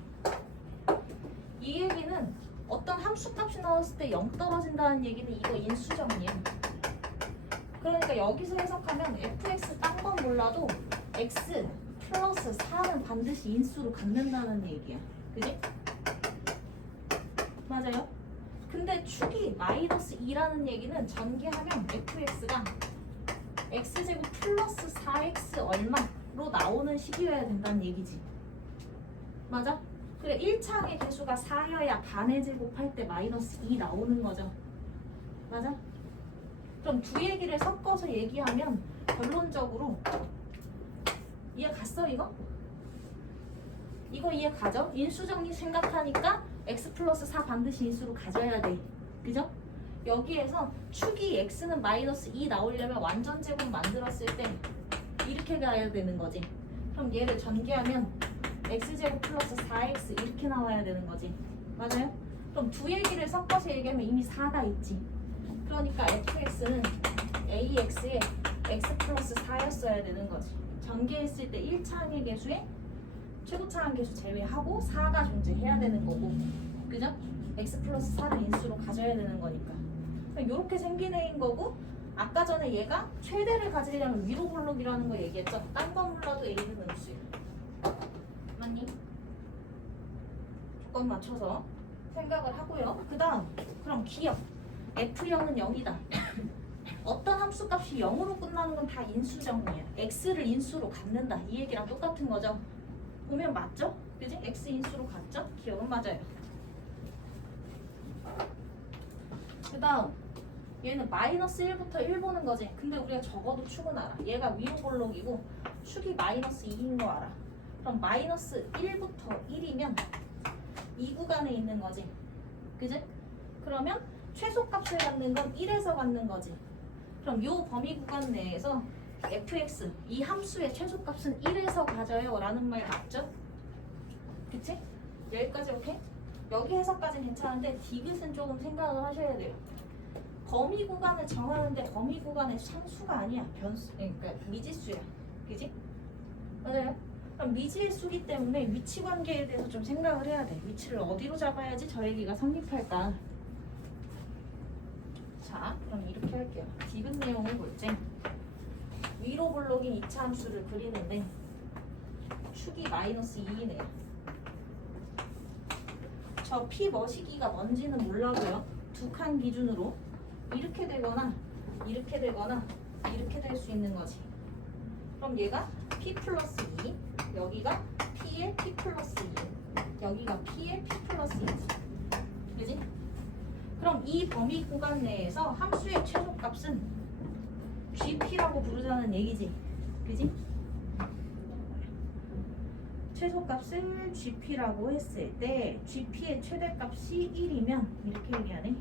이 얘기는 어떤 함수값이 나왔을 때 0 떨어진다는 얘기는 이거 인수정리야. 그러니까 여기서 해석하면 fx 딴 건 몰라도 x 플러스 4는 반드시 인수로 갖는다는 얘기야. 그지? 맞아요? 근데 축이 마이너스 2라는 얘기는 전개하면 fx가 x제곱 플러스 4x 얼마로 나오는 식이어야 된다는 얘기지. 맞아? 그래 1차항의 개수가 4여야 반의 제곱할 때 마이너스 2 나오는 거죠. 맞아? 그럼 두 얘기를 섞어서 얘기하면 결론적으로 이해 갔어 이거? 이거 이해 가죠? 인수정리 생각하니까 x 플러스 4 반드시 인수로 가져야 돼. 그죠? 여기에서 축이 x는 마이너스 2 나오려면 완전 제곱 만들었을 때 이렇게 가야 되는 거지. 그럼 얘를 전개하면 x제곱 플러스 4x 이렇게 나와야 되는 거지. 맞아요? 그럼 두 얘기를 섞어서 얘기하면 이미 4가 있지. 그러니까 fx는 ax에 x 플러스 4였어야 되는 거지. 전개했을 때 1차항의 개수에 최고차항 개수 제외하고 4가 존재해야 되는 거고. 그죠? x 플러스 4를 인수로 가져야 되는 거니까. 이렇게 생긴 애인 거고 아까 전에 얘가 최대를 가지려면 위로 볼록이라는 거 얘기했죠. 딴 건 몰라도 A는 음수야. 맞니? 조건 맞춰서 생각을 하고요. 그 다음 그럼 기억 F0은 0이다. 어떤 함수 값이 0으로 끝나는 건 다 인수정리야. X를 인수로 갖는다. 이 얘기랑 똑같은 거죠. 보면 맞죠? 그지? X 인수로 갖죠? 기억은 맞아요. 그 다음 얘는 마이너스 1부터 1 보는 거지. 근데 우리가 적어도 축은 알아. 얘가 위로 볼록이고 축이 마이너스 2인 거 알아. 그럼 마이너스 1부터 1이면 이 구간에 있는 거지. 그지? 그러면 최소값을 갖는 건 1에서 갖는 거지. 그럼 요 범위 구간 내에서 fx 이 함수의 최소값은 1에서 가져요 라는 말 맞죠? 그치? 여기까지 오케이? 여기 해석까지는 괜찮은데 디귿은 조금 생각을 하셔야 돼요. 범위 구간을 정하는데 범위 구간의 상수가 아니야. 변수, 그러니까 미지수야. 그지? 맞아요? 그럼 미지의 수기 때문에 위치 관계에 대해서 좀 생각을 해야 돼. 위치를 어디로 잡아야지 저 얘기가 성립할까? 자, 그럼 이렇게 할게요. 디귿 내용을 볼지. 위로 볼록인 2차 함수를 그리는데 축이 마이너스 2이네요. 저 P 머시기가 뭔지는 몰라도요. 두 칸 기준으로 이렇게 되거나 이렇게 되거나 이렇게 될 수 있는 거지. 그럼 얘가 P 플러스 2, 여기가 P의 P 플러스 2, 여기가 P의 P 플러스 2지. 그지? 그럼 이 범위 구간 내에서 함수의 최소값은 GP라고 부르자는 얘기지. 그지? 최소값을 GP라고 했을 때 GP의 최대값이 1이면 이렇게 얘기하네.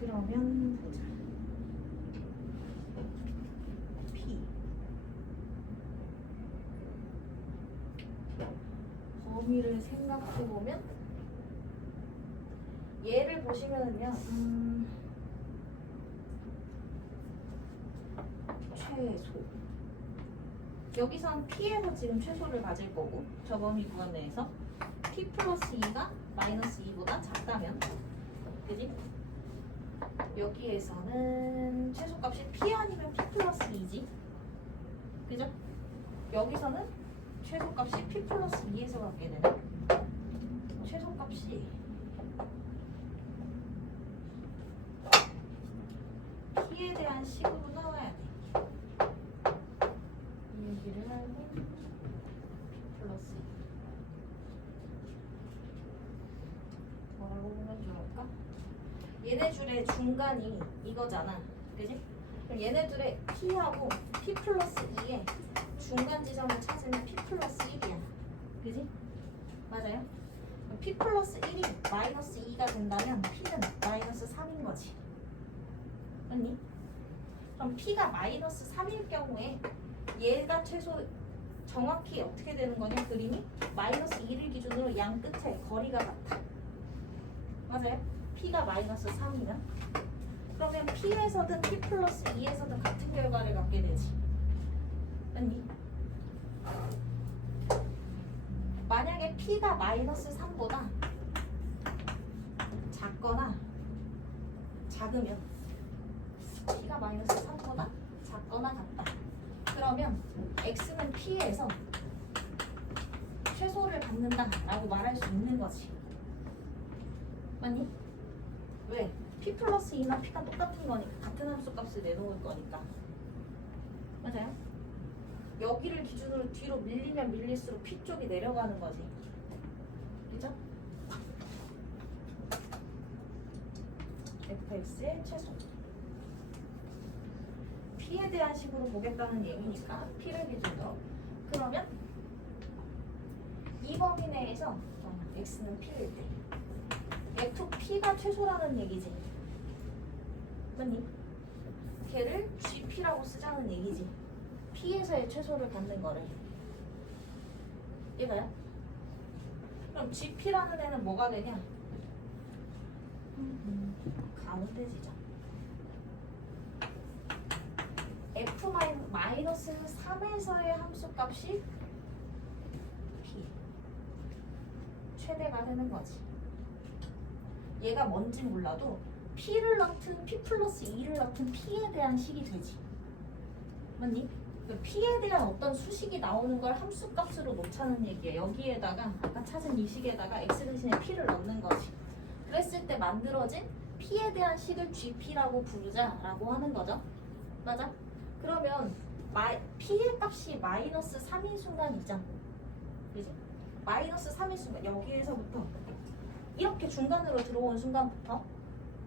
그러면 보자. P 범위를 생각해보면 얘를 보시면은요 최소 여기선 P에서 지금 최소를 가질 거고 저 범위 구간 내에서 P 플러스 2가 마이너스 2보다 작다면 그지? 여기에서는 최소값이 P 아니면 P 플러스 2지 그죠? 여기서는 최소값이 P 플러스 2에서 갖게 되네. 최소값이 P에 대한 식으로 나와야 돼. 이 얘기를 하면 P 플러스 2 뭐라고 보면 좋을까? 얘네 줄의 중간이 이거잖아. 그지? 그럼 얘네들의 P하고 P 플러스 2의 중간 지점을 찾으면 P 플러스 1이야. 그지? 맞아요? 그럼 P 플러스 1이 마이너스 2가 된다면 P는 마이너스 3인 거지. 맞니? 그럼 P가 마이너스 3일 경우에 얘가 최소 정확히 어떻게 되는 거냐? 그림이 마이너스 2를 기준으로 양 끝에 거리가 같아. 맞아요? P가 마이너스 3이면 그러면 P에서든 P 플러스 2에서든 같은 결과를 갖게 되지. 맞니? 만약에 P가 마이너스 3보다 작거나 작으면 P가 마이너스 3보다 작거나 같다. 그러면 X는 P에서 최소를 갖는다라고 말할 수 있는 거지. 맞니? 왜? P 플러스 2나 P가 똑같은 거니까 같은 함수 값을 내놓을 거니까. 맞아요? 여기를 기준으로 뒤로 밀리면 밀릴수록 P 쪽이 내려가는 거지. 그죠? fx의 최소. P에 대한 식으로 보겠다는 얘기니까 P를 기준으로. 그러면 이 범위 내에서 x는 P일 때 FP가 최소라는 얘기지. 맞니? 걔를 GP라고 쓰자는 얘기지. P에서의 최소를 갖는 거를. 이해가요? 그럼 GP라는 애는 뭐가 되냐? 가운데 지점. F-3에서의 함수값이 P. 최대가 되는 거지. 얘가 뭔지 몰라도 P를 넣든 P 플러스 2를 넣든 P에 대한 식이 되지. 맞니? 그 P에 대한 어떤 수식이 나오는 걸 함수값으로 놓자는 얘기예요. 여기에다가 아까 찾은 이 식에다가 x 대신에 P를 넣는 거지. 그랬을 때 만들어진 P에 대한 식을 GP라고 부르자라고 하는 거죠. 맞아? 그러면 P의 값이 마이너스 3인 순간이죠. 그지? 마이너스 3인 순간 여기에서부터 이렇게 중간으로 들어온 순간부터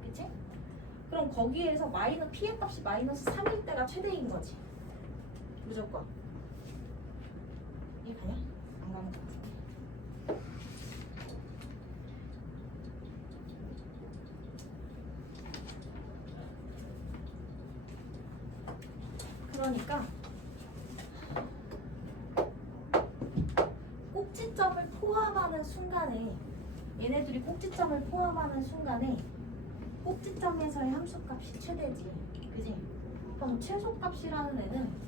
그치? 그럼 거기에서 P의 값이 마이너스 3일 때가 최대인 거지. 무조건. 이해 가냐? 안 가는 거 같아. 그러니까 꼭지점을 포함하는 순간에 얘네들이 꼭지점을 포함하는 순간에 꼭지점에서의 함수값이 최대지. 그지? 그럼 최소값이라는 애는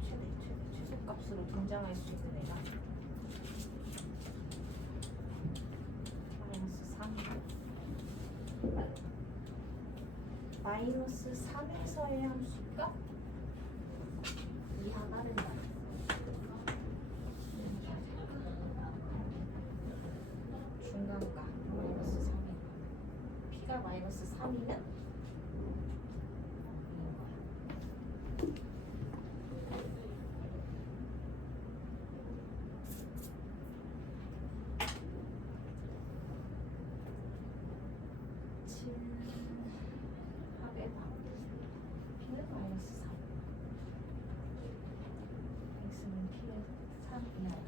최소값으로 등장할 수 있는 애가 마이너스 3에서의 함수가 이하가 된다. 중간가 마이너스 3이 P가 마이너스 3이면 P는 마이너스 3 X는 P에서 3 이하.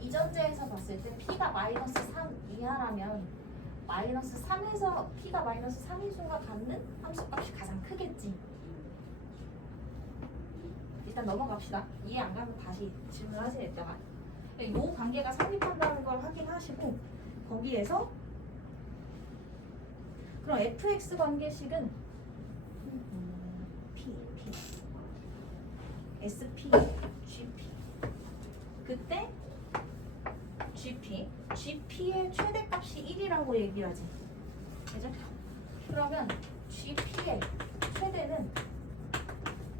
이전제에서 봤을 때 P가 마이너스 3 이하라면 마이너스 3에서 P가 마이너스 3인 순간 갖는 함수값이 가장 크겠지. 일단 넘어갑시다. 이해 안 가면 다시 질문하세요. 이따가 이 관계가 성립한다는 걸 확인하시고 거기에서 그럼 fx 관계식은 P, SP, GP. 그때 GP의 최대값이 1이라고 얘기를 하지. 그죠? 그러면 GP의 최대는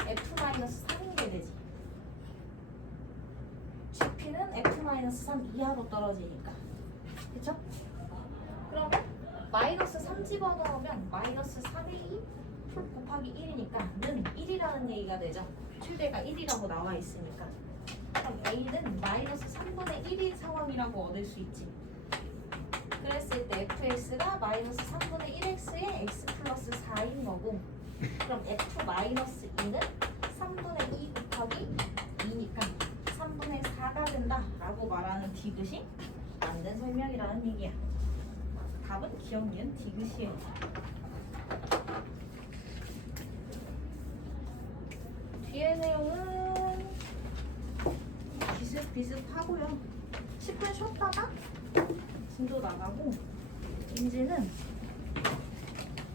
F-3인 게 되지. GP는 F-3 이하로 떨어지니까. 그쵸? 그러면 마이너스 3 집어넣으면 마이너스 3A 곱하기 1이니까 는 1이라는 얘기가 되죠. 최대가 1이라고 나와 있으니까. 그럼 A는 마이너스 3분의 1인 상황이라고 얻을 수 있지. 그랬을 때 fx가 마이너스 3분의 1x에 x 플러스 4인 거고 그럼 f 마이너스 2는 3분의 2 곱하기 2니까 3분의 4가 된다 라고 말하는 디귿이 맞는 설명이라는 얘기야. 답은 기억 니은 디귿이에요. 뒤에 내용은 비슷비슷하고요. 10분 쉬었다가 진도 나가고 이제는